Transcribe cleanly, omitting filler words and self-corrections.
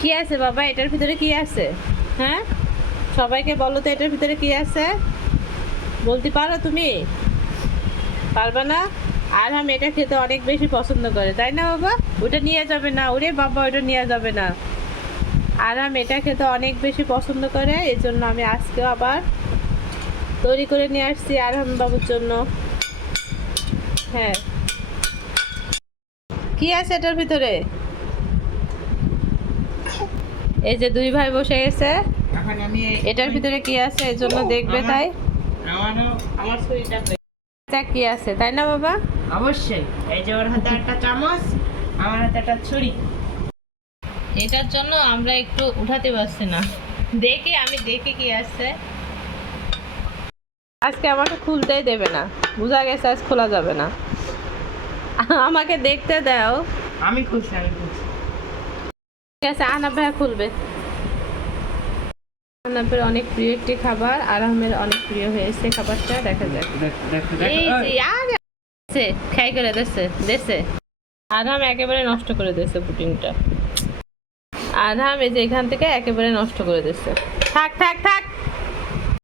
কি আছে বাবা, এটার ভিতরে কি আছে? হ্যাঁ, সবাইকে বলো তো এটার ভিতরে কি আছে। বলতে পারো তুমি? পারবা না? আর আমি এটা খেতে অনেক বেশি পছন্দ করে, তাই না বাবা? ওটা নিয়ে যাবে না, ওরে বাবা ওটা নিয়ে যাবে না। আর আমি এটা খেতে অনেক বেশি পছন্দ করে, এই জন্য আমি আজকেও আবার তৈরি করে নিয়ে আসছি আরহাম বাবুর জন্য। হ্যাঁ, কি আছে এটার ভিতরে? এই যে দুই ভাই বসে গেছে, এখন আমি এটার ভিতরে কি আছে এই জন্য দেখবে, তাই আমার শরীরটা এটা কি আছে, তাই না বাবা? অবশ্যই। এই যে ওর হাতে একটা চামচ, আমার হাতে একটা ছুরি। এটার জন্য আমরা একটু উঠাতে পারছি না। দেখি, আমি দেখি কি আছে। আজকে আমাকে খুলতেই দেবে না, বোঝা গেছে আজ খোলা যাবে না। আমাকে দেখতে দাও। আমি খুশি, আমি খুশি। ঠিক আছে, আহনাব ভাইয়া খুলবে। আহনাবের অনেক প্রিয় একটি খাবার, আরহামের অনেক প্রিয় হয়েছে খাবারটা, দেখা যাক। এই যে আরে আছে, খাই করে দেছে দেছে। আরহাম একেবারে নষ্ট করে দিয়েছে পুটিংটা। আরহাম এই যে এখান থেকে একেবারে নষ্ট করে দিয়েছে। থাক থাক থাক।